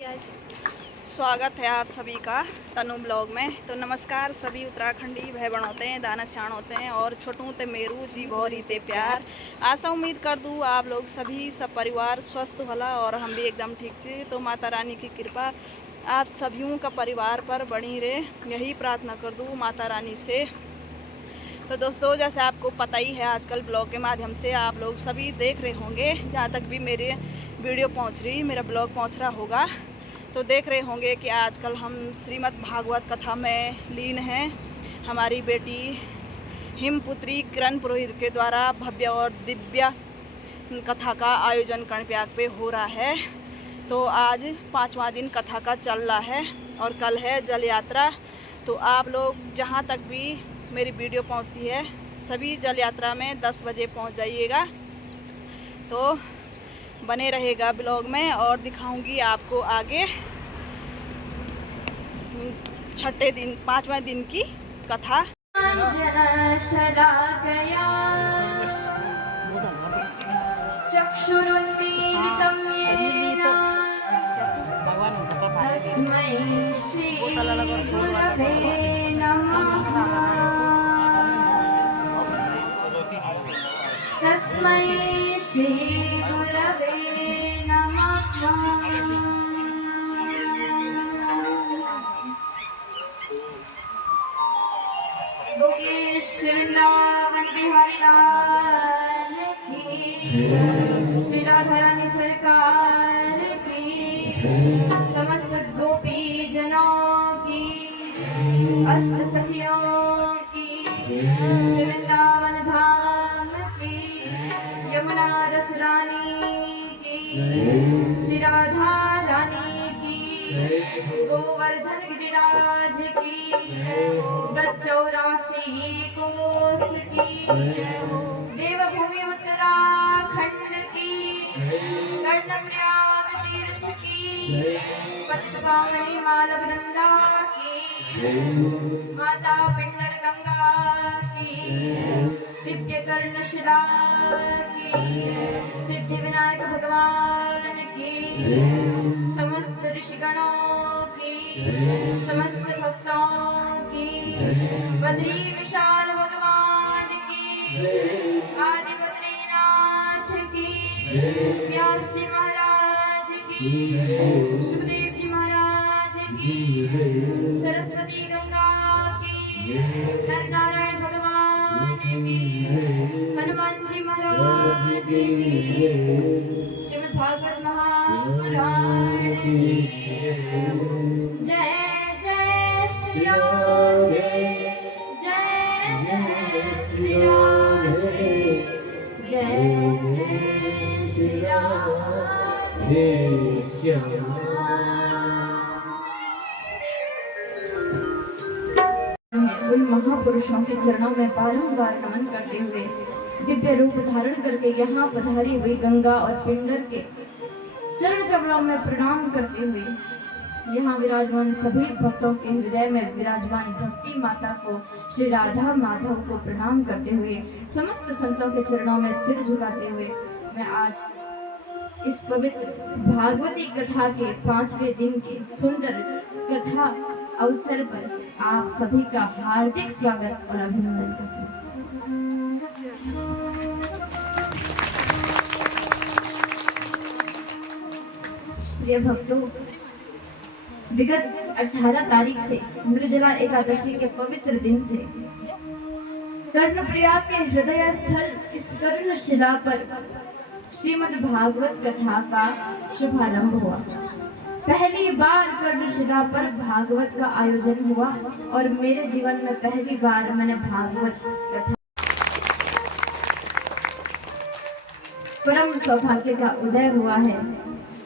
स्वागत है आप सभी का तनु ब्लॉग में। तो नमस्कार सभी उत्तराखंडी भाई बहन होते हैं, दाना शान होते हैं और छोटू ते मेरू जी भौरी ते प्यार। आशा उम्मीद कर दूँ आप लोग सभी सब परिवार स्वस्थ भला और हम भी एकदम ठीक थी। तो माता रानी की कृपा आप सभी का परिवार पर बनी रहे, यही प्रार्थना कर दूँ माता रानी से। तो दोस्तों, जैसे आपको पता ही है आजकल ब्लॉग के माध्यम से आप लोग सभी देख रहे होंगे, जहाँ तक भी मेरे वीडियो पहुँच रही, मेरा ब्लॉग पहुँच रहा होगा तो देख रहे होंगे कि आजकल हम श्रीमद् भागवत कथा में लीन हैं। हमारी बेटी हिमपुत्री किरण पुरोहित के द्वारा भव्य और दिव्य कथा का आयोजन कर्णप्रयाग पे हो रहा है। तो आज 5वां दिन कथा का चल रहा है और कल है जल यात्रा। तो आप लोग जहाँ तक भी मेरी वीडियो पहुँचती है सभी जल यात्रा में 10 बजे पहुँच जाइएगा। तो बने रहेगा ब्लॉग में और दिखाऊंगी आपको आगे छठे दिन 5वें दिन की कथा। चक्षुरुन्मीलितं येन तस्मै श्री गुरवे नमः। तस्मै श्री गुरवे नमः। बोलिए वृंदावन बिहारी लाल की, श्री राधा रानी सरकार की, समस्त गोपी जनों की, अष्ट सखियों की, श्री वृंदावन धाम की, यमुना रस रानी की, श्री राधा रानी की, गोवर्धन गिरिराज की, चौरासी कोस की, देवभूमि उत्तराखंड की, कर्णप्रयाग तीर्थ की, पतित पावनी मालव नंदा की, माता पिंडर गंगा की, दिव्य कर्णशिला की, सिद्धि विनायक भगवान की, समस्त ऋषिगणों की, समस्त भक्तों की, बद्री विशाल भगवान की, आदि बद्रीनाथ की, व्यास जी महाराज की, सुखदेव जी महाराज की, सरस्वती गंगा की, नर नारायण भगवान की, हनुमान जी महाराज की, श्रीमद् भागवत महापुराण की। जय जय श्री राधे, जय जय श्री राधे, जय जय श्री राधे श्याम। उन महापुरुषों के चरणों में बारंबार नमन करते हुए दिव्य रूप धारण करके यहाँ पधारी हुई गंगा और पिंडर के चरण कमलों में प्रणाम करते हुए यहाँ विराजमान सभी भक्तों के हृदय में विराजमान भक्ति माता को, श्री राधा माधव को प्रणाम करते हुए समस्त संतों के चरणों में सिर झुकाते हुए मैं आज इस पवित्र भागवती कथा के 5वें दिन के सुंदर कथा अवसर पर आप सभी का हार्दिक स्वागत और अभिनंदन करती हूँ। प्रिय भक्तों, विगत 18 तारीख से निर्जला एकादशी के पवित्र दिन से कर्णप्रयाग के हृदय स्थल इस कर्णशिला पर श्रीमद् भागवत कथा का शुभारंभ हुआ। पहली बार कर्णशिला पर भागवत का आयोजन हुआ और मेरे जीवन में पहली बार मैंने भागवत कथा परम सौभाग्य का उदय हुआ है।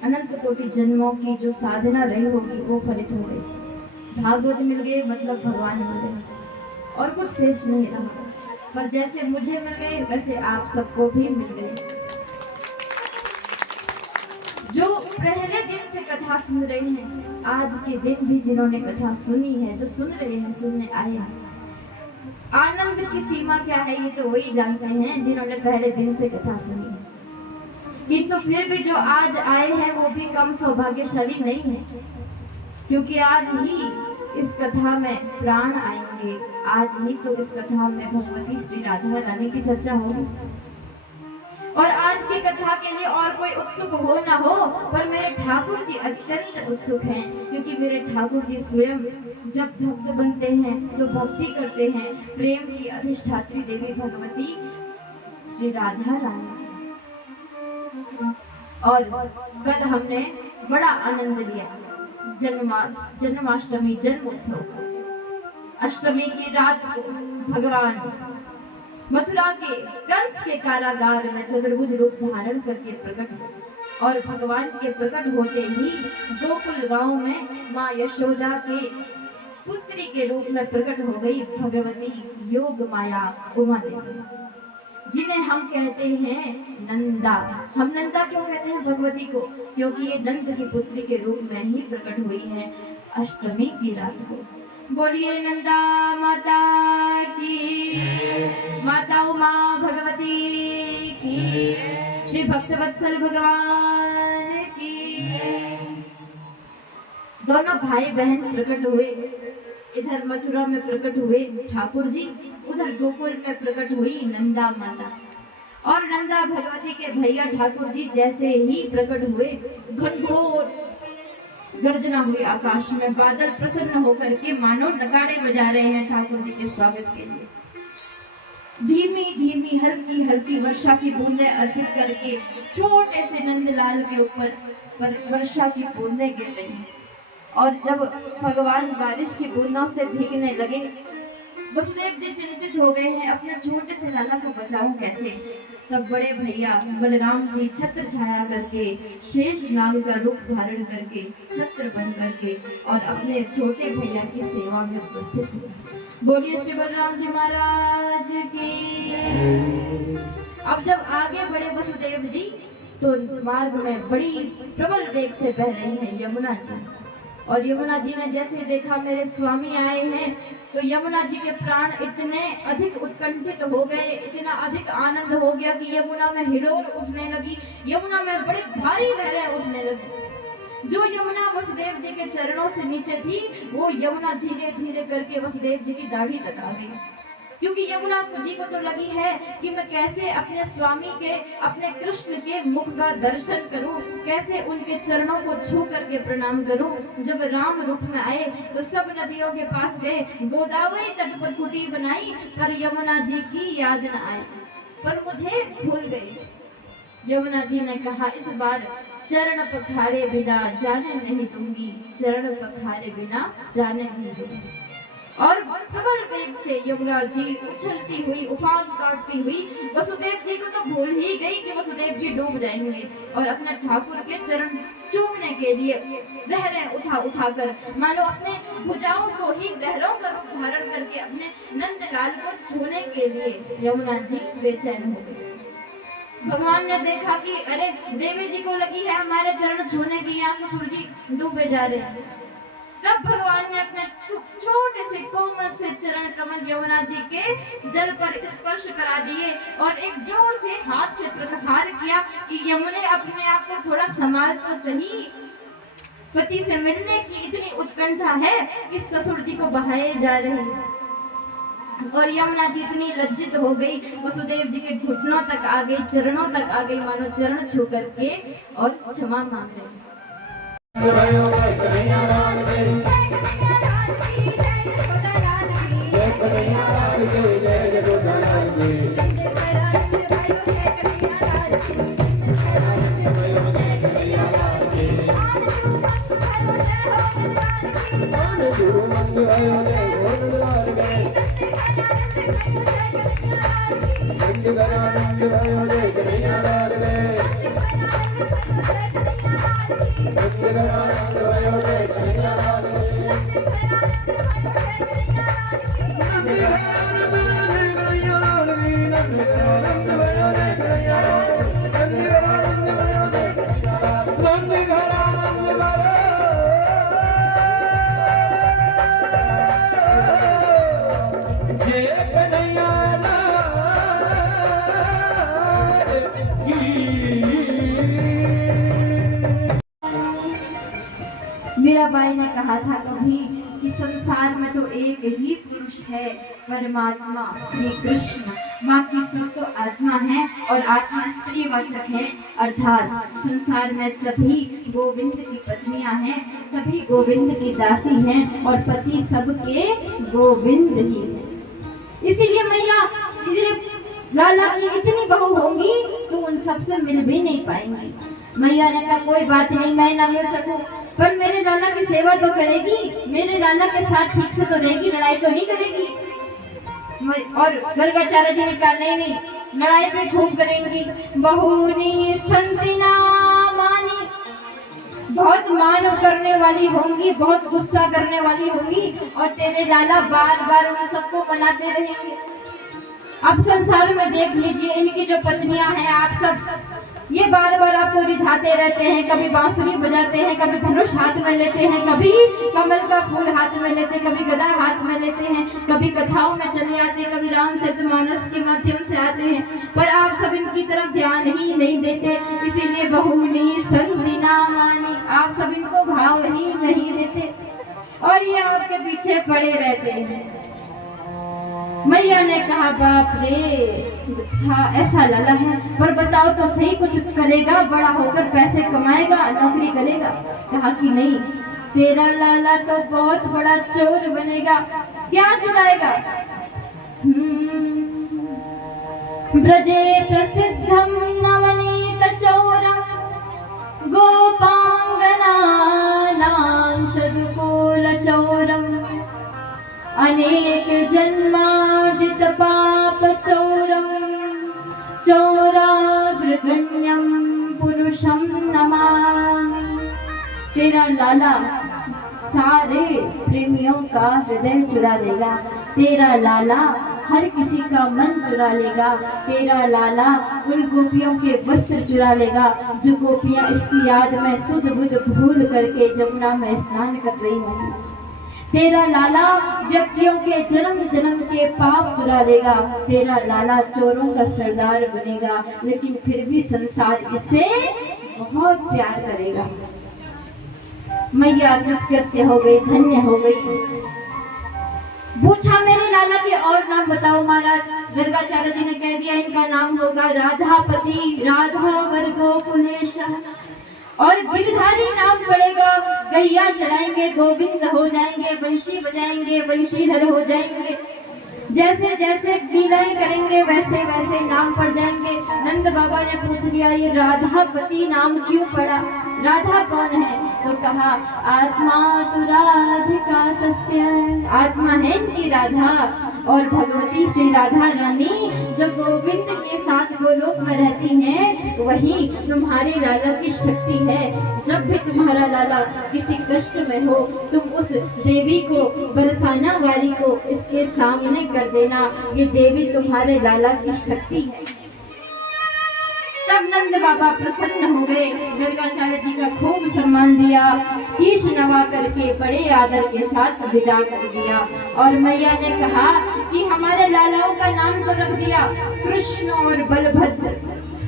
अनंत कोटि जन्मों की जो साधना रही होगी वो फलित हो गई। भागवत मिल गए मतलब भगवान मिल गए और कुछ शेष नहीं रहा। पर जैसे मुझे मिल गए वैसे आप सबको भी मिल गए। जो पहले दिन से कथा सुन रहे हैं, आज के दिन भी जिन्होंने कथा सुनी है, जो सुन रहे हैं, सुनने आए हैं, आनंद की सीमा क्या है ये तो वही जानते हैं जिन्होंने पहले दिन से कथा सुनी है। किंतु फिर भी जो आज आए हैं वो भी कम सौभाग्यशाली नहीं है, क्योंकि आज ही इस कथा में प्राण आएंगे, आज ही तो इस कथा में भगवती श्री राधा रानी की चर्चा होगी। और आज की कथा के लिए और कोई उत्सुक हो ना हो, पर मेरे ठाकुर जी अत्यंत उत्सुक हैं, क्योंकि मेरे ठाकुर जी स्वयं जब भक्त बनते हैं तो भक्ति करते हैं प्रेम की अधिष्ठात्री देवी भगवती श्री राधा रानी। और कल हमने बड़ा आनंद लिया जन्माष्टमी जन्मोत्सव। अष्टमी की रात को भगवान मथुरा के कंस के कारागार में चतुर्भुज रूप धारण करके प्रकट हुए, और भगवान के प्रकट होते ही गोकुल गांव में माँ यशोदा के पुत्री के रूप में प्रकट हो गई भगवती योग माया उमा देवी, जिन्हें हम कहते हैं नंदा। हम नंदा क्यों कहते हैं भगवती को? क्योंकि ये नंद की पुत्री के रूप में ही प्रकट हुई है अष्टमी की रात को। बोलिए नंदा माता की, माता उमा भगवती की, श्री भक्तवत्सल भगवान की। दोनों भाई बहन प्रकट हुए, इधर मथुरा में प्रकट हुए ठाकुर जी, उधर गोकुल में प्रकट हुई नंदा माता। और नंदा भगवती के भैया ठाकुर जी जैसे ही प्रकट हुए, घनघोर गर्जना हुई आकाश में, बादल प्रसन्न होकर के मानो नगाड़े बजा रहे हैं ठाकुर जी के स्वागत के लिए। धीमी धीमी हल्की हल्की वर्षा की बूंदें अर्पित करके छोटे से नंदलाल के ऊपर वर्षा की बूंदें गिर रही हैं। और जब भगवान बारिश की बूंदों से भीगने लगे, वसुदेव जी चिंतित हो गए हैं अपने छोटे से लाला को बचाऊं कैसे। तब बड़े भैया बलराम जी छत्र छाया करके, शेष नाग का रूप धारण करके, छत्र बन करके और अपने छोटे भैया की सेवा में उपस्थित हुए। बोलिए श्री बलराम जी महाराज की। अब जब आगे बढ़े वसुदेव जी तो मार्ग में बड़ी प्रबल वेग से बह रही है यमुना जी, और यमुना जी ने जैसे देखा मेरे स्वामी आए हैं तो यमुना जी के प्राण इतने अधिक उत्कंठित हो गए, इतना अधिक आनंद हो गया कि यमुना में हिलोर उठने लगी, यमुना में बड़ी भारी लहरें उठने लगी। जो यमुना वसुदेव जी के चरणों से नीचे थी, वो यमुना धीरे धीरे करके वसुदेव जी की दाढ़ी तक आ गई, क्योंकि यमुना जी को तो लगी है कि मैं कैसे अपने स्वामी के, अपने कृष्ण के मुख का दर्शन करूं, कैसे उनके चरणों को छू करके प्रणाम करूं। जब राम रूप में आए तो सब नदियों के पास गए, गोदावरी तट पर कुटी बनाई, पर यमुना जी की याद न आई, पर मुझे भूल गई। यमुना जी ने कहा इस बार चरण पखारे बिना जाने नहीं दूंगी, चरण पखारे बिना जाने नहीं दूंगी। और प्रबल वेग से यमुना जी उछलती हुई, उफान काटती हुई वसुदेव जी को तो भूल ही गई कि वसुदेव जी डूब जाएंगे, और अपने ठाकुर के चरण चूमने के लिए लहरें उठा उठाकर, मानो अपने भुजाओं को ही लहरों का रूप धारण करके अपने नंदलाल को छूने के लिए यमुना जी बेचैन हो गई। भगवान ने देखा कि अरे देवी जी को लगी है हमारे चरण छूने की, यहाँ ससुर जी डूबे जा रहे हैं। तब भगवान ने अपने छोटे से कोमल से चरण कमल यमुना जी के जल पर स्पर्श करा दिए, और एक जोर से हाथ से प्रहार किया कि यमुने अपने आप को थोड़ा संभाल तो सही, पति से मिलने की इतनी उत्कंठा है कि ससुर जी को बहाए जा रहे हैं। और यमुना जी इतनी लज्जित हो गई, वसुदेव जी के घुटनों तक आ गई, चरणों तक आ गई, मानो चरण छू करके और क्षमा मांग रही। मीराबाई ने कहा था कभी कि संसार में तो एक ही पुरुष है, परमात्मा श्री कृष्ण, बाकी सब तो आत्मा है और आत्मा स्त्रीवाचक है, अर्थात संसार में सभी गोविंद की पत्नियां हैं, सभी गोविंद की दासी हैं और पति सबके गोविंद ही है। इसीलिए मैया लाला की इतनी बहू होंगी तो उन सबसे मिल भी नहीं पाएंगी। मैया ने कहा कोई बात नहीं, मैं ना मिल सकूं पर मेरे लाला की सेवा तो करेगी, मेरे लाला के साथ ठीक से तो रहेगी, लड़ाई तो नहीं करेगी। और गर्गाचार्य जी ने कहा नहीं, लड़ाई पे खूब करेंगी। बहुनी संतिना मानी, बहुत मान करने वाली होंगी, बहुत गुस्सा करने वाली होंगी और तेरे लाला बार बार उन सबको मनाते रहेंगे। अब संसार में देख लीजिए इनकी जो पत्नियां हैं, आप सब ये बार बार आपको रिझाते रहते हैं, कभी बांसुरी बजाते हैं, कभी धनुष हाथ में लेते हैं, कभी कमल का फूल हाथ में लेते हैं, कभी गदा हाथ में लेते हैं, कभी कथाओं में चले आते हैं, कभी रामचरितमानस के माध्यम से आते हैं, पर आप सब इनकी तरफ ध्यान ही नहीं देते। इसीलिए बहुनी संदिना मानी, आप सब इनको भाव ही नहीं देते और ये आपके पीछे पड़े रहते हैं। मैया ने कहा बाप रे, अच्छा ऐसा लाला है, पर बताओ तो सही, कुछ करेगा, बड़ा होकर पैसे कमाएगा, नौकरी करेगा? कहा कि नहीं, तेरा लाला तो बहुत बड़ा चोर बनेगा। क्या चुराएगा? ब्रजे प्रसिद्धम नवनीत चोरम गोपांगनानां चदुकोल चोरम अनेक जन्मार्जित पाप चोरम चोराग्रगण्यम पुरुषम नमामि। तेरा लाला सारे प्रेमियों का हृदय चुरा लेगा, तेरा लाला हर किसी का मन चुरा लेगा, तेरा लाला उन गोपियों के वस्त्र चुरा लेगा जो गोपियां इसकी याद में सुध बुध भूल करके जमुना में स्नान कर रही होंगी। तेरा लाला व्यक्तियों के जन्म जन्म के पाप चुरा लेगा, तेरा लाला चोरों का सरदार बनेगा, लेकिन फिर भी संसार इसे बहुत प्यार करेगा। मैया कृतकृत्य हो गई, धन्य हो गई। पूछा मेरे लाला के और नाम बताओ महाराज। गर्गाचार्य जी ने कह दिया इनका नाम होगा राधापति, राधा वर्गो कुलेश, और गिरधारी नाम पड़ेगा। गैया चराएंगे, गोविंद हो जाएंगे, बंशी बजाएंगे, बंशीधर हो जाएंगे, जैसे जैसे लीलाएं करेंगे वैसे वैसे नाम पड़ जाएंगे। नंद बाबा ने पूछ लिया ये राधापति नाम क्यों पड़ा, राधा कौन है? तो कहा आत्मा तु राधिका तस्य, आत्मा है इनकी राधा, और भगवती श्री राधा रानी जो गोविंद के साथ गोलोक में रहती हैं, वही तुम्हारे लाला की शक्ति है। जब भी तुम्हारा लाला किसी कष्ट में हो, तुम उस देवी को, बरसाना वाली को इसके सामने कर देना, ये देवी तुम्हारे लाला की शक्ति है। तब नंद बाबा प्रसन्न हो गए, गर्गाचार्य जी का खूब सम्मान दिया, शीश नवा करके बड़े आदर के साथ विदा कर दिया। और मैया ने कहा कि हमारे लालाओं का नाम तो रख दिया कृष्ण और बलभद्र,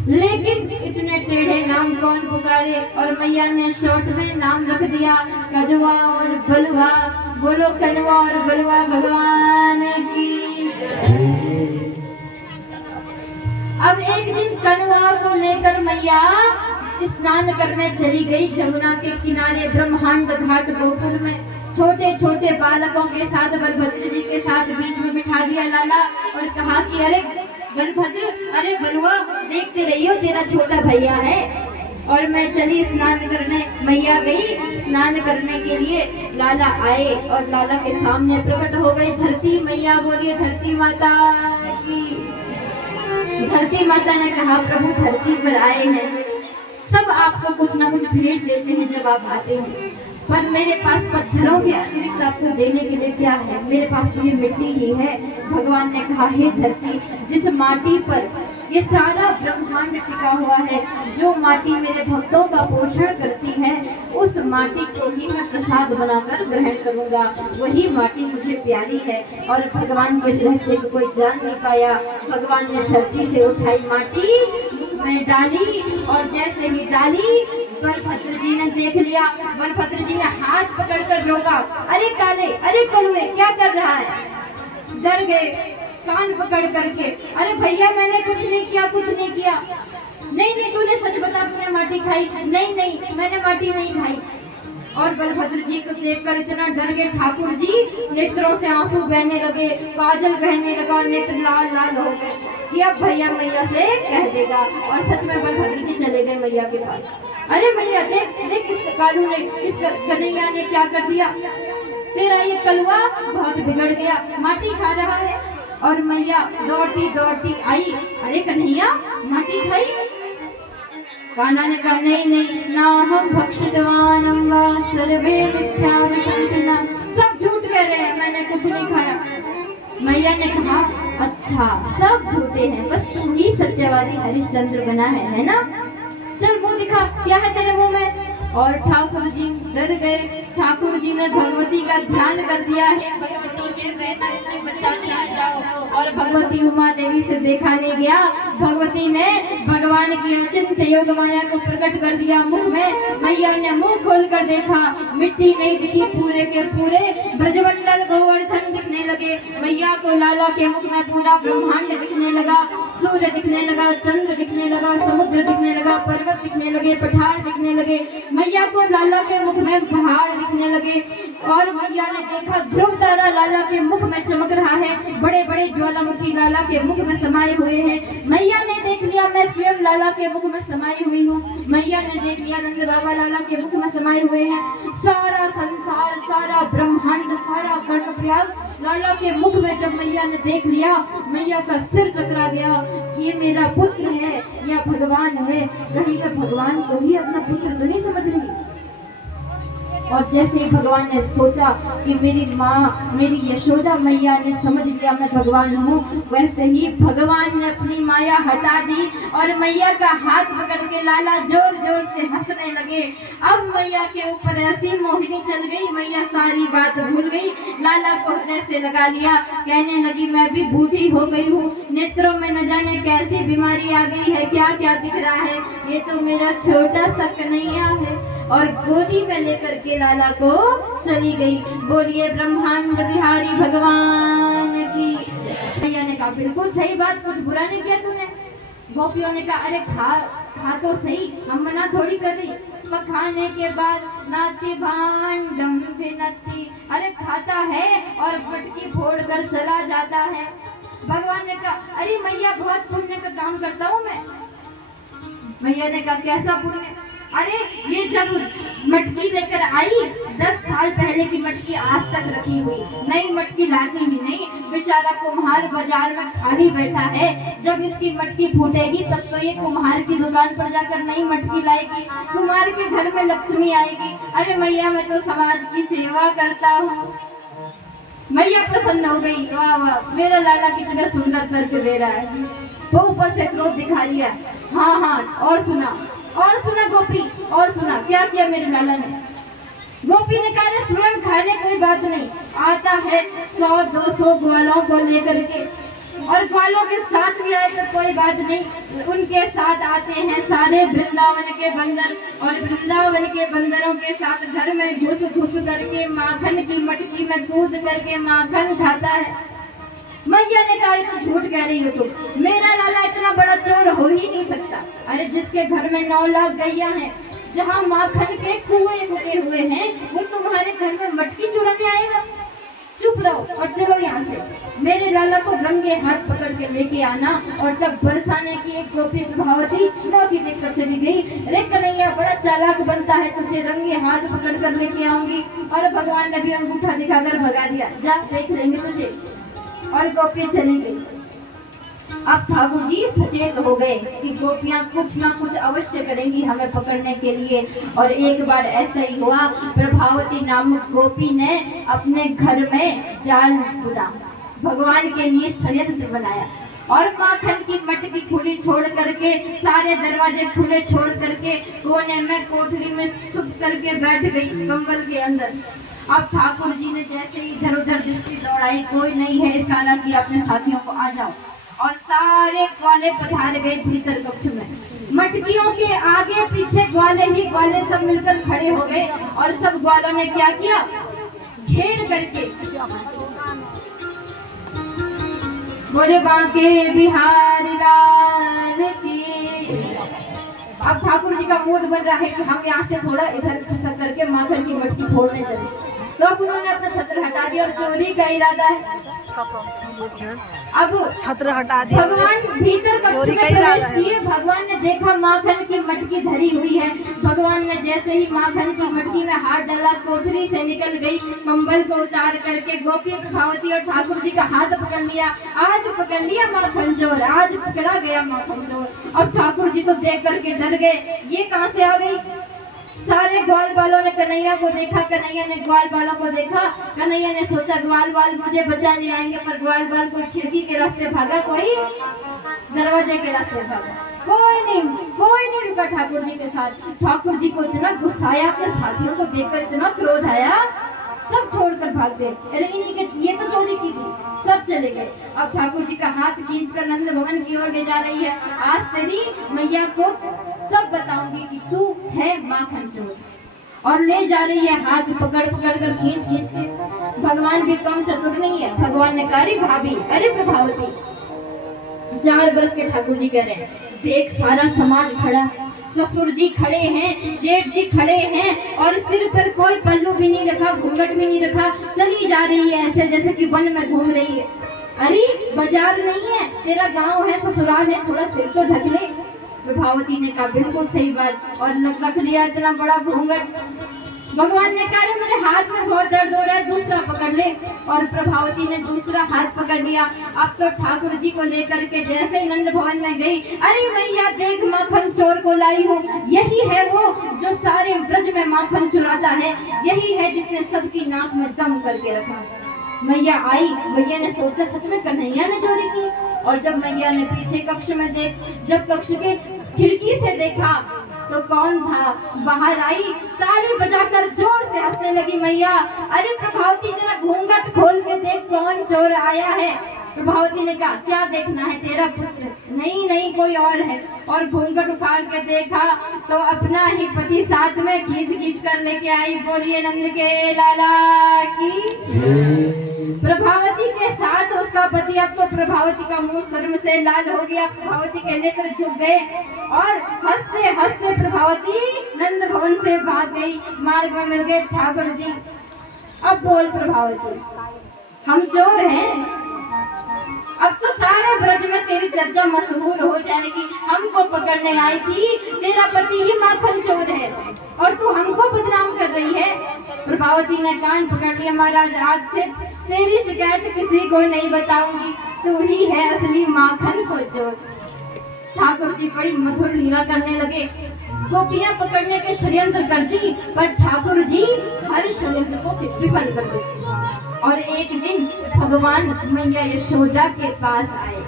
लेकिन इतने टेढ़े नाम कौन पुकारे? और मैया ने शॉर्ट में नाम रख दिया कनुआ और बलुआ। बोलो कनुआ और बलुआ भगवान की। अब एक दिन कनुआ को लेकर मैया स्नान करने चली गई जमुना के किनारे ब्रह्मांड घाट गोकुल में। छोटे छोटे बालकों के साथ बलभद्र जी के साथ बीच में बिठा दिया लाला और कहा कि अरे बलभद्र, अरे बलुआ, देखते रहियो तेरा छोटा भैया है। और मैं चली स्नान करने। मैया गई स्नान करने के लिए, लाला आए और लाला के सामने प्रकट हो गई धरती मैया। बोलिए धरती माता की। धरती माता ने कहा प्रभु धरती पर आए हैं, सब आपको कुछ ना कुछ भेंट देते हैं जब आप आते हैं, पर मेरे पास पत्थरों के अतिरिक्त आपको देने के लिए क्या है? मेरे पास तो ये मिट्टी ही है। भगवान ने कहा हे धरती, जिस माटी पर ये सारा ब्रह्मांड टिका हुआ है, जो माटी मेरे भक्तों का पोषण करती है, उस माटी को ही मैं प्रसाद बनाकर ग्रहण करूंगा। वही माटी मुझे प्यारी है। और भगवान के इस रहस्य को कोई जान नहीं पाया। भगवान ने धरती से उठाई माटी में डाली और जैसे ही डाली बलभद्र जी ने देख लिया। बलभद्र जी ने हाथ पकड़कर रोका, अरे काले, अरे कलुए, क्या कर रहा है? डर गए कान पकड़ करके, अरे भैया मैंने कुछ नहीं किया, कुछ नहीं किया। नहीं नहीं, तूने सच बता, तूने माटी खाई? नहीं नहीं, मैंने माटी नहीं खाई। और बलभद्र जी को देखकर इतना डर गए ठाकुर जी, नेत्रों से आंसू बहने लगे, काजल बहने लगा, नेत्र लाल लाल हो गए कि अब भैया मैया से कह देगा। और सच में बलभद्र जी चले गए मैया के पास। अरे भैया देख देख, किस कालू ने, इस कन्हैया ने क्या कर दिया, तेरा ये कलुआ बहुत बिगड़ गया, माटी खा रहा है। और मैया दौड़ती दौड़ती आई, अरे कन्हैया माटी खाई? कान्हा ने कहा नहीं नहीं, ना हम भक्षितवानम वा सर्वे मिथ्या विशंसिना, सब झूठ कह रहे हैं, मैंने कुछ नहीं खाया। मैया ने कहा अच्छा सब झूठे हैं, बस तू ही सत्यवादी हरिश्चंद्र बना है ना? चल मुंह दिखा, क्या है तेरे मुंह में? और ठाकुर जी डर गए। ठाकुर जी ने भगवती का ध्यान कर दिया है, भगवती के रहना मुझे बचाने आ जाओ। और भगवती उमा देवी से देखा नहीं गया, भगवती ने भगवान की अचिंत्य योग माया को प्रकट कर दिया मुख में। मैया ने मुंह खोल कर देखा, मिट्टी नहीं दिखी, पूरे के पूरे ब्रजमंडल गोवर्धन दिखने लगे। मैया को लाला के मुख में पूरा ब्रह्मांड दिखने लगा, सूर्य दिखने लगा, चंद्र दिखने लगा, समुद्र दिखने लगा, पर्वत दिखने लगे, पठार दिखने लगे। मैया को लाला के मुख में पहाड़ दिखने लगे। और मैया ने देखा ध्रुव तारा लाला के मुख में चमक रहा है, बड़े बड़े ज्वालामुखी लाला के मुख में समाये हुए हैं। मैया ने देख लिया मैं स्वयं लाला के मुख में समाई हुई हूँ। मैया ने देख लिया नंद बाबा लाला के मुख में समाये हुए हैं। सारा संसार, सारा ब्रह्मांड, सारा कर्णप्रयाग लाला के मुख में जब मैया ने देख लिया, मैया का सिर चकरा गया कि ये मेरा पुत्र है या भगवान है, कहीं पर भगवान को ही अपना पुत्र तो नहीं समझ रही। और जैसे ही भगवान ने सोचा कि मेरी माँ, मेरी यशोदा मैया ने समझ लिया मैं भगवान हूँ, वैसे ही भगवान ने अपनी माया हटा दी और मैया का हाथ पकड़ के लाला जोर जोर से हंसने लगे। अब मैया के ऊपर ऐसी मोहिनी चल गई, मैया सारी बात भूल गई, लाला को हृदय से लगा लिया, कहने लगी मैं भी बूढ़ी हो गई हूँ, नेत्रों में न जाने कैसी बीमारी आ गई है, क्या क्या दिख रहा है, ये तो मेरा छोटा सा कन्हैया है। और गोदी में लेकर के लाला को चली गई। बोलिए ब्रह्मांड बिहारी भगवान की। भैया ने कहा बिल्कुल सही बात, कुछ बुरा नहीं किया तूने। गोपियों ने कहा अरे खा तो सही, हम मना थोड़ी कर रही, पर खाने के बाद नाती भांडम फिनती, अरे खाता है और पटकी फोड़ कर चला जाता है। भगवान ने कहा अरे मैया बहुत पुण्य का काम करता हूँ मैं। मैया ने कहा कैसा पुण्य? अरे ये जब मटकी लेकर आई, 10 साल पहले की मटकी आज तक रखी हुई, नई मटकी लाती भी नहीं, बेचारा कुम्हार बाजार में खाली बैठा है, जब इसकी मटकी फूटेगी तब तो ये कुम्हार की दुकान पर जाकर नई मटकी लाएगी, कुम्हार के घर में लक्ष्मी आएगी। अरे मैया मैं तो समाज की सेवा करता हूँ। मैया प्रसन्न हो गई, वाह वाह मेरा लाला कितना सुंदर तर्क दे रहा है। वो ऊपर से क्रोध दिखा लिया। हाँ हाँ और सुना गोपी, और सुना क्या किया मेरे लाला ने। गोपी ने कहा स्वयं खाने कोई बात नहीं, आता है 100-200 ग्वालों को लेकर के, और ग्वालों के साथ भी आए तो कोई बात नहीं, उनके साथ आते हैं सारे वृंदावन के बंदर, और वृंदावन के बंदरों के साथ घर में घुस करके माखन की मटकी में कूद करके माखन खाता है। मैया ने कहा तो झूठ कह रही हो तुम, मेरा लाला इतना बड़ा चोर हो ही नहीं सकता। अरे जिसके घर में 9 लाख गैया हैं, जहाँ माखन के कुएं लगे हुए हैं, वो तुम्हारे घर में मटकी चुराने आएगा? चुप रहो और चलो यहाँ से। मेरे लाला को रंगे हाथ पकड़ के लेके आना। और तब बरसाने की एक गोपी प्रभावती चुनौती देकर चली गई। अरे कन्हैया बड़ा चालाक बनता है, तुझे रंगे हाथ पकड़ कर लेके आऊंगी। और भगवान ने भी अंगूठा दिखाकर भगा दिया, जा देख लेंगे तुझे। और गोपी चली गई। अब ठाकुर जी सचेत हो गए कि गोपियां कुछ ना कुछ अवश्य करेंगी हमें पकड़ने के लिए। और एक बार ऐसा ही हुआ, प्रभावती नामक गोपी ने अपने घर में जाल बुना, भगवान के लिए षड्यंत्र बनाया, और माखन की मटकी खुली छोड़ करके, सारे दरवाजे खुले छोड़ करके कोने में कोठरी में छुप करके बैठ गई कंबल के अंदर। अब ठाकुर जी ने जैसे ही इधर उधर दृष्टि दौड़ाई, कोई नहीं है, इशारा किया अपने साथियों को आ जाओ, और सारे ग्वाले पधार गए भीतर कक्ष में। मटकियों के आगे पीछे ग्वाले ही ग्वाले सब मिलकर खड़े हो गए और सब ग्वालों ने क्या किया, घेर करके बोले बांके बिहारी लाल की। अब ठाकुर जी का मूड बन रहा है कि हम यहाँ से थोड़ा इधर खिसक करके माखन की मटकी फोड़ने चले। तो अब उन्होंने अपना छत्र हटा दिया और चोरी का इरादा है। अब छत्र हटा दिया, भगवान भीतर कक्ष में प्रवेश किए। भगवान ने देखा माखन की मटकी धरी हुई है। भगवान ने जैसे ही माखन की मटकी में हाथ डाला, कोठरी से निकल गई, कंबल को उतार करके गोपी प्रभावती और ठाकुर जी का हाथ पकड़ लिया। आज पकड़ लिया माखन चोर, आज पकड़ा गया माखन चोर। अब ठाकुर जी तो देख करके डर गए, ये कहाँ से आ गई। सारे ग्वाल बालों ने कन्हैया को देखा, कन्हैया ने ग्वाल बालों को देखा। कन्हैया ने सोचा ग्वाल बाल मुझे बचाने आएंगे, पर ग्वाल बाल कोई खिड़की के रास्ते भागा, कोई दरवाजे के रास्ते भागा, कोई नहीं रुका ठाकुर जी के साथ। ठाकुर जी को इतना गुस्सा आया, अपने साथियों को देखकर इतना क्रोध आया, सब छोड़कर भाग गए। अरे इन्हीं के, ये तो चोरी की थी, सब चले गए। अब ठाकुर जी का हाथ खींचकर नंद भवन की ओर ले जा रही है। आज तेरी मैया को सब बताऊंगी कि तू है माखन चोर, और ले जा रही है हाथ पकड़ पकड़ कर खींच खींच के। भगवान भी कम चतुर नहीं है। भगवान ने कहा, अरे भाभी, अरे प्रभावती, 4 बरस के ठाकुर जी कह रहे हैं, देख सारा समाज खड़ा, ससुर जी खड़े हैं, जेठ जी खड़े हैं, और सिर पर कोई पल्लू भी नहीं रखा, घूंघट भी नहीं रखा, चली जा रही है ऐसे जैसे कि वन में घूम रही है। अरे बाजार नहीं है, तेरा गांव है, ससुराल है, थोड़ा सिर तो ढक ले। प्रभावती ने कहा, बिल्कुल सही बात, और रख लिया इतना बड़ा घूंघट। भगवान ने कहा, मेरे हाथ में बहुत दर्द हो रहा है, दूसरा पकड़ ले। और प्रभावती ने दूसरा हाथ पकड़ लिया। अब तो ठाकुर जी को लेकर के जैसे ही नंद भवन में गई, अरे मैया देख माखन चोर को लाई हूँ, यही है वो जो सारे ब्रज में माखन चुराता है, यही है जिसने सबकी नाक में दम करके रखा। मैया आई, मैया ने सोचा सच में कन्हैया ने चोरी की। और जब मैया ने पीछे कक्ष में जब कक्ष के खिड़की से देखा तो कौन था, बाहर आई, ताली बजाकर जोर से हंसने लगी मैया। अरे प्रभावती, जरा घूंघट खोल के देख कौन चोर आया है। प्रभावती ने कहा, क्या देखना है, तेरा पुत्र? नहीं कोई और है। और घूंघट उखाड़ के देखा तो अपना ही पति साथ में खींच खींच कर लेके आई। बोलिए नंद के लाला की। प्रभावती के साथ उसका पति। अब तो प्रभावती का मुंह शर्म से लाल हो गया, प्रभावती के नेत्र झुक गए और हंसते हंसते प्रभावती नंद भवन से भाग गई। मार्ग में मिल गए ठाकुर जी। अब बोल प्रभावती, हम चोर हैं? अब तो सारे ब्रज में तेरी चर्चा मशहूर हो जाएगी। हमको पकड़ने आई थी, तेरा पति ही माखन चोर है और तू हमको बदनाम कर रही है। प्रभावती ने कान पकड़ लिया, महाराज आज से तेरी शिकायत किसी को नहीं बताऊंगी, तू ही है असली माखन को चोर। ठाकुर जी बड़ी मधुर लीला करने लगे। गोपियां पकड़ने के षड्यंत्र करती, पर ठाकुर जी हर षड्यंत्र को विफल कर देते। और एक दिन भगवान मैया यशोदा के पास आए।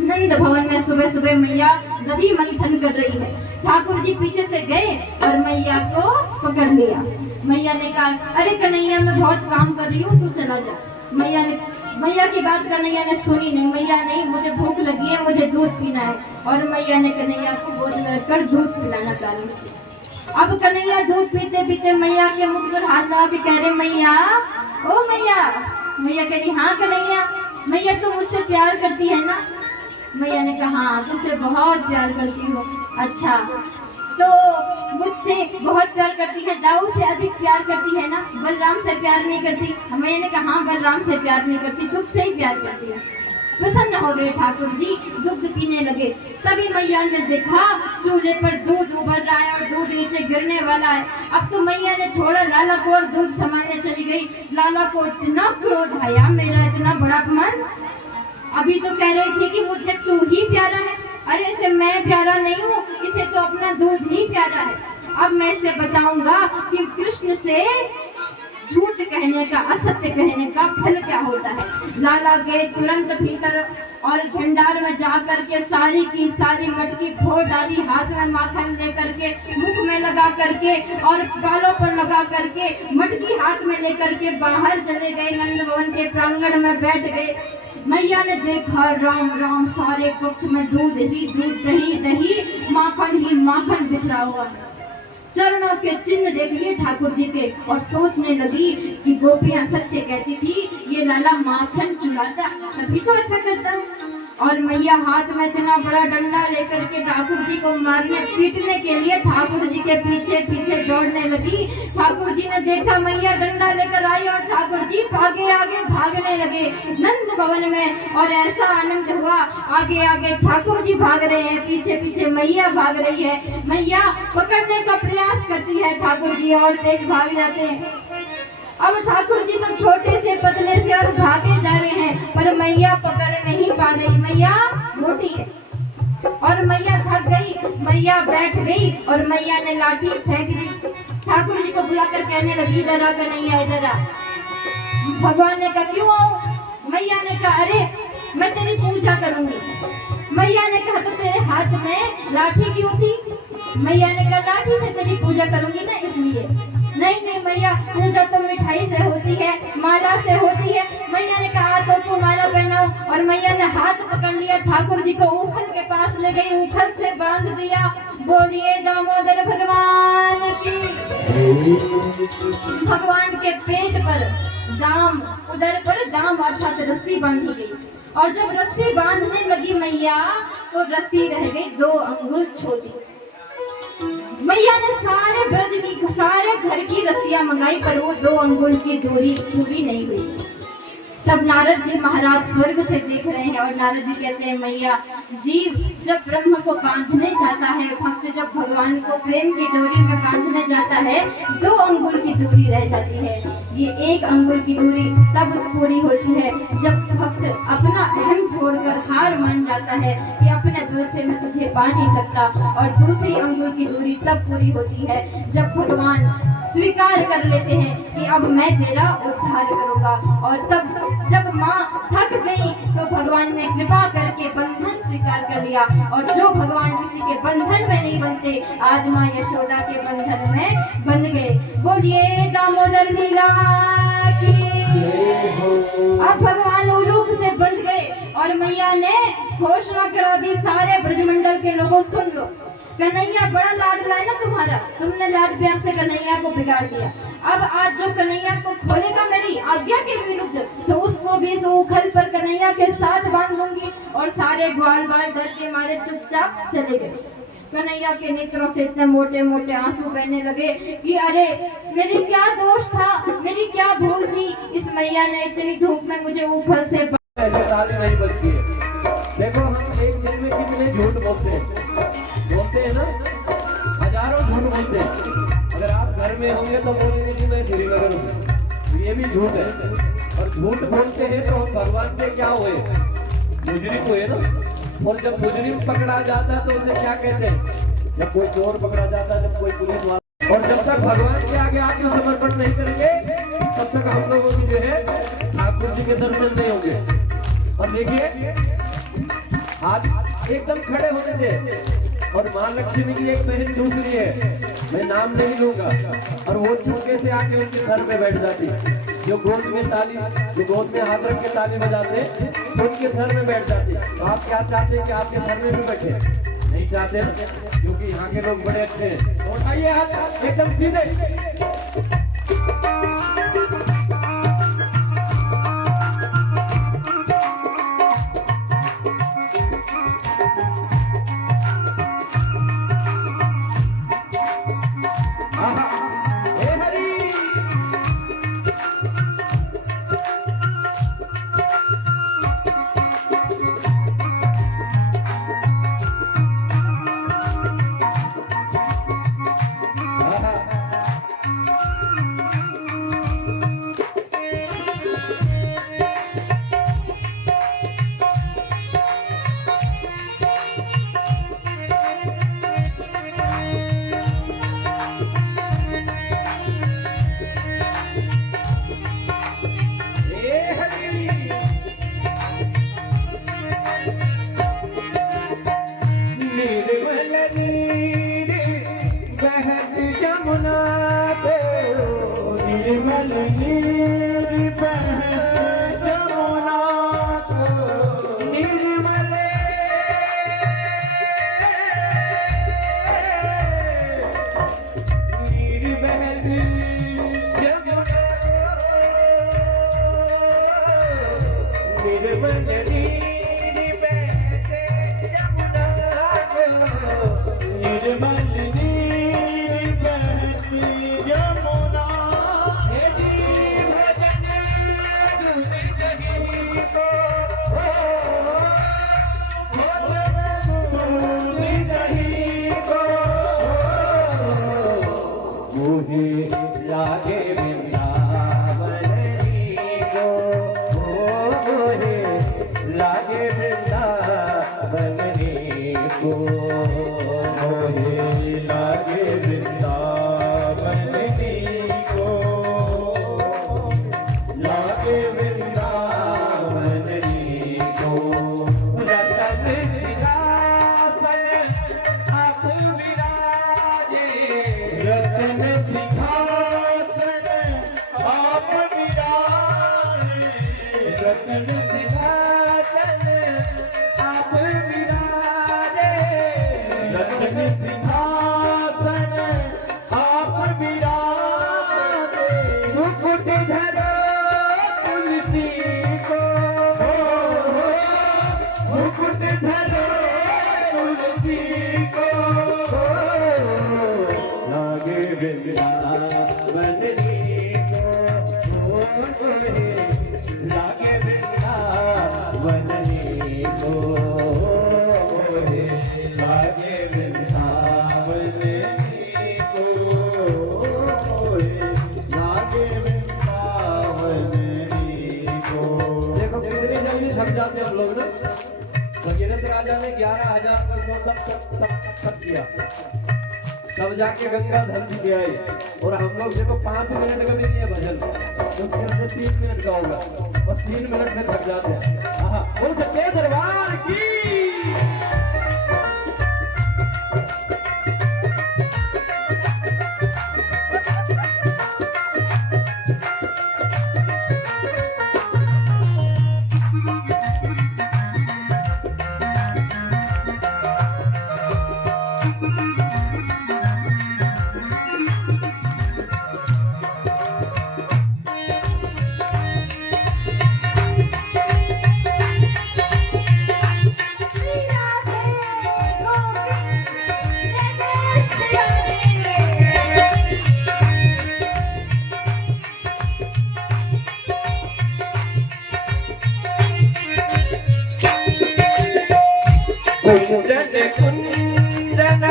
नंद भवन में सुबह सुबह मैया दधी मंथन कर रही है। ठाकुर जी पीछे से गए और मैया को पकड़ लिया। मैया ने कहा, अरे कन्हैया, मैं बहुत काम कर रही हूँ, तू चला जा। मैया की बात कन्हैया ने सुनी नहीं। मैया नहीं, मुझे भूख लगी है, मुझे दूध पीना है। और मैया ने कन्हैया को गोद में रखकर दूध पिलाना प्रारंभ किया। अब कन्हैया दूध पीते पीते मैया के मुख पर हाथ लगा के कह रहे, मैया, ओ मैया। मैया कह रही, हाँ कन्हैया। मैया तू मुझसे प्यार करती है ना? मैया ने कहा, हाँ तुझसे बहुत प्यार करती हूँ। अच्छा, तो मुझसे बहुत प्यार करती है, दाऊ से अधिक प्यार करती है ना? बलराम से प्यार नहीं करती? मैया ने कहा, हाँ बलराम से प्यार नहीं करती, तुझसे ही प्यार करती है। प्रसन्न हो गए ठाकुर जी, दूध पीने लगे। तभी मैया ने देखा चूल्हे पर दूध उबल रहा है और दूध नीचे गिरने वाला है। अब तो मैया ने छोड़ा लाला को और दूध समाने चली गई। लाला को इतना क्रोध आया, मेरा इतना बड़ा अपमान। अभी तो कह रही थी कि मुझे तू ही प्यारा है, अरे इसे मैं प्यारा नहीं हूँ, इसे तो अपना दूध ही प्यारा है। अब मैं इसे बताऊंगा कि कृष्ण से झूठ कहने का, असत्य कहने का फल क्या होता है। लाला गए तुरंत भीतर और भंडार में जा करके सारी की सारी मटकी फोड़ डाली, हाथ में माखन लेकर के, मुख में लगा करके और गालों पर लगा करके मटकी हाथ में लेकर के बाहर चले गए। नंद भवन के प्रांगण में बैठ गए। मैया ने देखा राम राम सारे कक्ष में दूध ही दूध, दही दही, माखन ही माखन बिखरा हुआ। चरणों के चिन्ह देख लिए ठाकुर जी के और सोचने लगी कि गोपियां सत्य कहती थी, ये लाला माखन चुराता तभी तो ऐसा करता है। और मैया हाथ में इतना बड़ा डंडा लेकर के ठाकुर जी को मारने पीटने के लिए ठाकुर जी के पीछे पीछे दौड़ने लगी। ठाकुर जी ने देखा मैया डंडा लेकर आई और ठाकुर जी आगे आगे भागने लगे नंद भवन में। और ऐसा आनंद हुआ, आगे आगे ठाकुर जी भाग रहे हैं, पीछे पीछे मैया भाग रही है। मैया पकड़ने का प्रयास करती है, ठाकुर जी और तेज भाग जाते हैं। अब ठाकुर जी तो छोटे से पतले से और भागे जा रहे हैं, पर मैया पकड़ नहीं पा रही। मैया मोटी है और मैया थक गई, मैया बैठ गई और मैया ने लाठी फेंक दी। ठाकुर जी को बुलाकर कहने लगी, इधर आ कन्हैया, इधर आ। भगवान ने कहा क्यों आओ? मैया ने कहा अरे मैं तेरी पूजा करूंगी। मैया ने कहा तो तेरे हाथ में लाठी क्यों थी? मैया ने कहा लाठी से तेरी पूजा करूंगी ना इसलिए। नहीं नहीं मैया, पूजा तो मिठाई से होती है, माला से होती है। मैया ने कहा तो को माला पहनाओ। और मैया ने हाथ पकड़ लिया, ठाकुर जी को उखल के पास ले गई, उखल से बांध दिया। बोलिए दामोदर भगवान की। भगवान के पेट पर दाम, उदर पर दाम अर्थात रस्सी बांधी गई। और जब रस्सी बांधने लगी मैया, तो रस्सी रह गई 2 अंगुल छोटी। मैया ने सारे ब्रज की, सारे घर की रस्सियां मंगाई, पर वो 2 अंगुल की दूरी पूरी नहीं हुई। तब नारद जी महाराज स्वर्ग से देख रहे हैं और नारद जी कहते हैं, मैया जीव जब ब्रह्म को बांधने जाता है, भक्त जब भगवान को प्रेम की डोरी में बांधने जाता है, 2 अंगुल की दूरी रह जाती है। ये 1 अंगुल की दूरी तब पूरी होती है जब भक्त अपना अहम छोड़कर हार मान जाता है कि अपने बल से मैं तुझे पा नहीं सकता। और दूसरी अंगुल की दूरी तब पूरी होती है जब भगवान स्वीकार कर लेते हैं कि अब मैं तेरा उद्धार करूंगा। और तब जब माँ थक गई तो भगवान ने कृपा करके बंधन स्वीकार कर लिया। और जो भगवान किसी के बंधन में नहीं बनते, आज माँ यशोदा के बंधन में बंध गए। बोलिए दामोदर लीला की। अब भगवान उलूक से बंध गए और मैया ने घोषणा करा दी, सारे ब्रजमंडल के लोगों सुन लो, कन्हैया बड़ा लाडला है ना तुम्हारा, तुमने लाड प्यार से कन्हैया को बिगाड़ दिया। अब आज जो कन्हैया को खोलेगा मेरी आज्ञा के विरुद्ध, तो उसको भी इस उखल पर कन्हैया के साथ बांध दूंगी। और सारे ग्वाल बाल डर के मारे चुपचाप चले गए। कन्हैया के नेत्रों से इतने मोटे मोटे आंसू बहने लगे कि अरे मेरी क्या दोष था, मेरी क्या भूल थी, इस मैया ने इतनी धूप में मुझे उखल से ऐसे ताली नहीं बजती है। देखो हम एक दिन में कितने झूठ बोलते हैं ना, हजारों झूठ बोलते हैं। अगर आप घर में होंगे तो बोलेंगे कि मैं श्रीनगर हूँ, ये भी झूठ है। और झूठ बोलते हैं तो हम भगवान के क्या हुए, मुजरिम हुए ना। और जब मुजरिम पकड़ा जाता है तो उसे क्या कहते हैं, जब कोई चोर पकड़ा जाता है, जब कोई पुलिस वाला। और जब तक भगवान के आगे आके समर्पण नहीं करेंगे तब तक हम लोगों की जो है ठाकुर जी के दर्शन नहीं होंगे। और देखिए हाथ एकदम खड़े होते थे। और माँ लक्ष्मी की एक बहन दूसरी है, मैं नाम नहीं लूंगा, और वो चुपके से आके उनके सर में बैठ जाती। जो गोद में हाथ रख के ताली बजाते तो उनके सर में बैठ जाती। तो आप क्या चाहते हैं कि आपके सर में भी बैठे? नहीं चाहते, क्योंकि यहाँ के लोग बड़े अच्छे हैं। उठाइए हाथ एकदम सीधे। निर्मल नीर बहत जमुना को निर्मल नीर बहते यमुना को, निर्मल नीर बहती यमुना, हे जी भजन धुन जगी को, मुझे लागे वृंदावन को, मुझे लागे वृंदावन को, मुझे लागे वृंदावन को, लागे वृंदावन को, रतन सिंहासन आप विराजे, रतन सिंहासन आप विराजे, रतन सिंहासन आप विराजे, रतन सिंहासन आप विराजे, मुकुट धरो तुलसी को, मुकुट धरो तुलसी को, लागे वृंदावन को, लागे वृंदावन को, लागे वृंदावन को, लागे वृंदावन को। देखो कितनी जल्दी थक जाते हम लोग ना। भगीरथ राजा ने 11,000 वर्षों तक किया, तब जाके गंगा धरती पे आई। और हम लोग देखो 5 मिनट का भी नहीं है भजन, तो उसके अंदर 3 मिनट का होगा और 3 मिनट में थक जाते हैं। हाँ, बोल सच्चे दरबार की। कुंदन कुंदन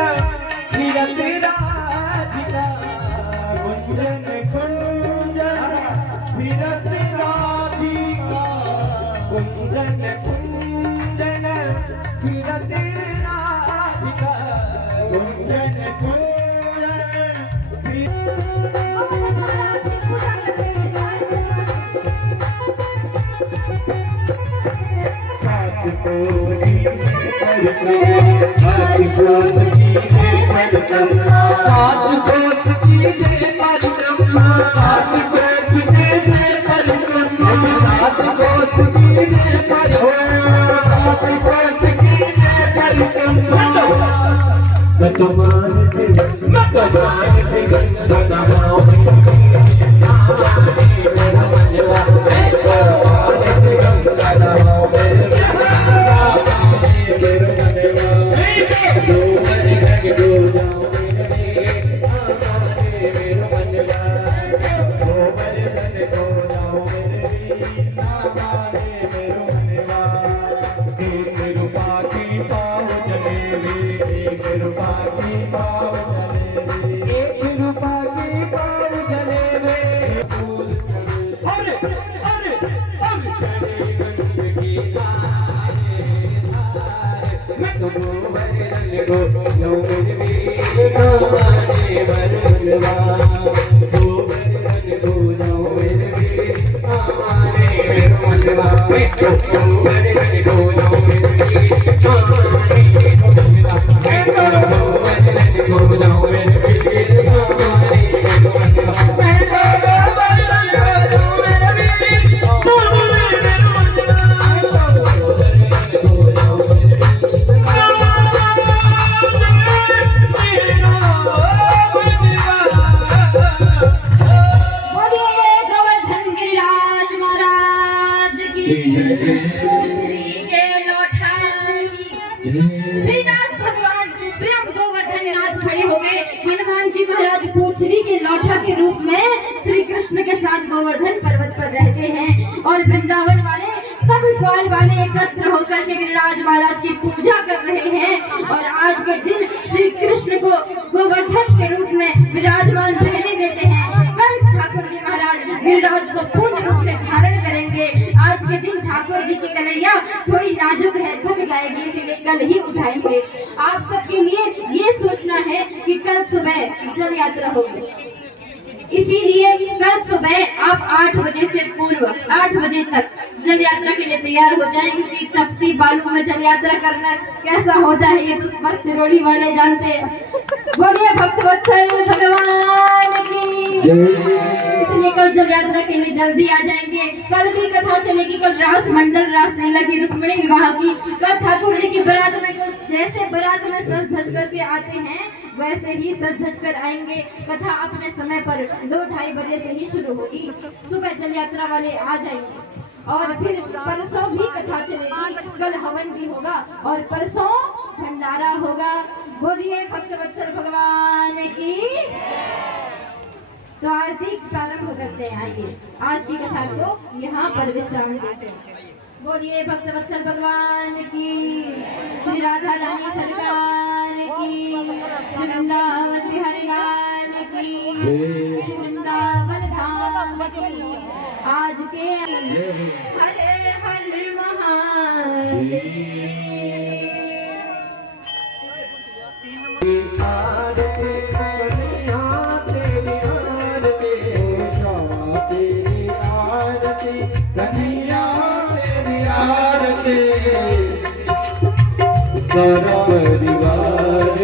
विरत राधिका, कुंदन कुंदन विरत राधिका, कुंदन कुंदन विरत राधिका, कुंदन महाराज की साथ गोवर्धन पर्वत पर रहते हैं और वृंदावन वाले सब ग्वाल वाले एकत्र होकर के गिरिराज महाराज की पूजा कर रहे हैं। और आज के दिन श्री कृष्ण को गोवर्धन के रूप में विराजमान रहने देते हैं। कल ठाकुर जी महाराज गिरिराज को पूर्ण रूप से धारण करेंगे। आज के दिन ठाकुर जी की कन्हैया थोड़ी नाजुक है, थक जाएगी, इसीलिए कल ही उठाएंगे। आप सबके लिए ये सोचना है कि कल सुबह जल यात्रा होगी, इसीलिए कल सुबह आप 8 बजे से पूर्व 8 बजे तक जल यात्रा के लिए तैयार हो जाएं, क्योंकि तपती बालू में जल यात्रा करना कैसा होता है ये तो बस सिरोड़ी वाले जानते हैं। बोलिए भक्तवत्सल भगवान की। इसलिए कल जल यात्रा के लिए जल्दी आ जाएंगे। कल भी कथा चलेगी, कल रास मंडल रासलीला की रुक्मिणी विवाह की। कल ठाकुर जी की बारात में जैसे बारात में सज धज करके आते हैं वैसे ही सज धज कर आएंगे। कथा अपने समय पर 2-2:30 बजे से ही शुरू होगी। सुबह जल यात्रा वाले आ जाएंगे और फिर परसों भी कथा चलेगी। कल हवन भी होगा और परसों भंडारा होगा। बोलिए भक्तवत्सल भगवान की। तो आरती प्रारंभ करते हैं। आइए आज की कथा को यहाँ पर विश्राम देते हैं। बोलिए भक्तवत्सल भगवान की, श्री राधा रानी सरकार की, श्री वृंदावन बिहारी लाल की, श्री वृंदावन धाम की। आज के हरे हर महादेव। सारा परिवार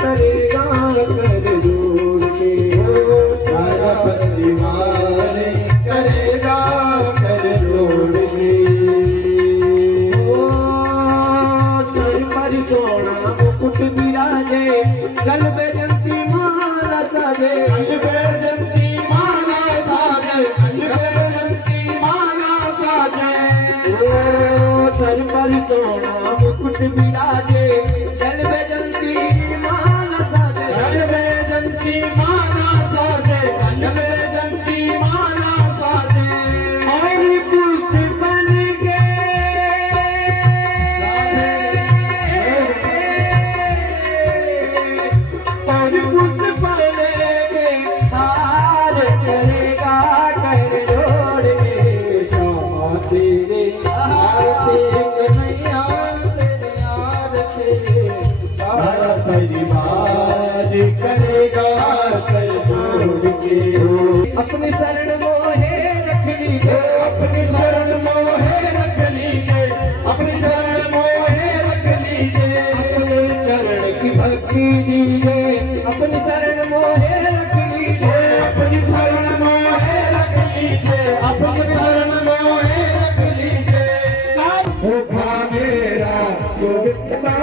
करेगा कर जोड़ के, सारा परिवार करेगा कर जोड़ के। सर पर सोना मुकुट विराजे, गल पे जंती माला साजे, गल पे जंती माला साजे, गल पे जंती माला साजे। सर पर सोना मुकुट विराजे, जल में जंती माला साजे, जल में जंती माला साजे, जल में जंती माला साजे। और कुछ बन के और कुछ बनेगे, हार करेगा कर जोड़ के। श्यामा तेरे आरती कन्हैया सारा परिवार करेगा कर जोड़ के। अपनी शरण मोहे रख लीजिए, अपनी शरण मोहे रख लीजिए, अपनी शरण मोहे रख लीजिए। अपने चरण की भक्ति दीजिए, अपनी शरण मोहे रख लीजिए, अपनी शरण मोहे रख लीजिए, अपनी शरण मोहे रख लीजिए। मेरा गोविंदा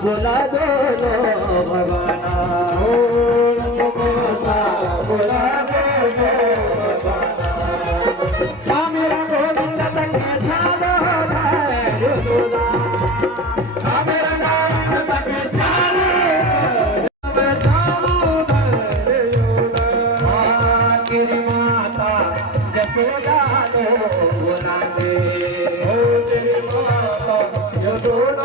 बोला दो भगवाना, ओ बोला बोला दो भगवाना। मेरा गोविंद तक छालो है यशोदा, मेरा गोविंद तक छालो है यशोदा। तेरी माता यशोदा को बोला दे, ओ तेरी माता यशोदा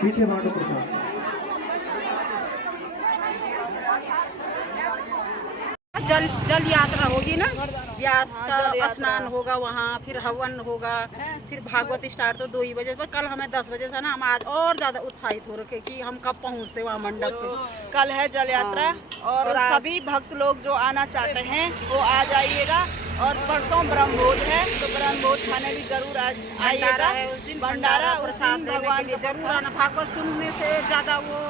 पीछे बांटो प्रसाद। जल यात्रा होगी ना, व्यास हाँ, का जल यात्रा। स्नान होगा वहाँ, फिर हवन होगा, फिर भागवत स्टार्ट तो 2 ही बजे, पर कल हमें 10 बजे से ना हम आज और ज़्यादा उत्साहित हो रखे कि हम कब पहुँचते वहाँ मंडप पे। कल है जल यात्रा और और आज- सभी भक्त लोग जो आना चाहते हैं वो आ जाइएगा। और परसों ब्रह्मभोज है तो ब्रह्मभोज खाने भी जरूर भंडारा आइएगा। है उस दिन, भंडारा उस प्रसाद दिन लेने भगवान के लिए का जरूर प्रसाद आना। भागवत सुनने से ज़्यादा वो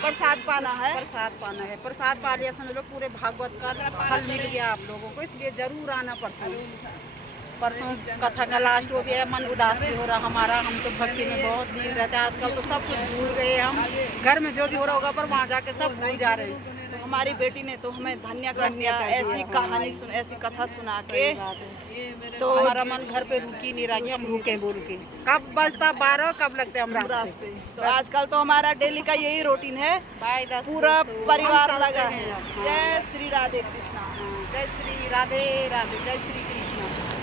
प्रसाद पाना है। प्रसाद पाना है, प्रसाद पा लिया समझ लो पूरे भागवत का फल मिल गया आप लोगों को, इसलिए जरूर आना परसों कथा का लास्ट वो भी है। मन उदास भी हो रहा हमारा, हम तो भक्ति में बहुत लीन रहते हैं, आजकल तो सब कुछ भूल गए हम, घर में जो भी हो रहा होगा पर वहाँ जाके सब भूल जा रहे हैं। तो हमारी बेटी ने तो हमें धन्य कर दिया ऐसी कहानी सुन, ऐसी कथा सुना के। तो हमारा मन घर पे रुक ही नहीं रहा कि हम रुके बोल के, कब बजता 12 कब लगते हम रास्ते। रास्ते तो आजकल तो हमारा डेली का यही रूटीन है, बाय 10 पूरा तो परिवार हम लगा चलते है। हैं। जय श्री राधे कृष्णा। जय श्री राधे राधे, जय श्री कृष्ण।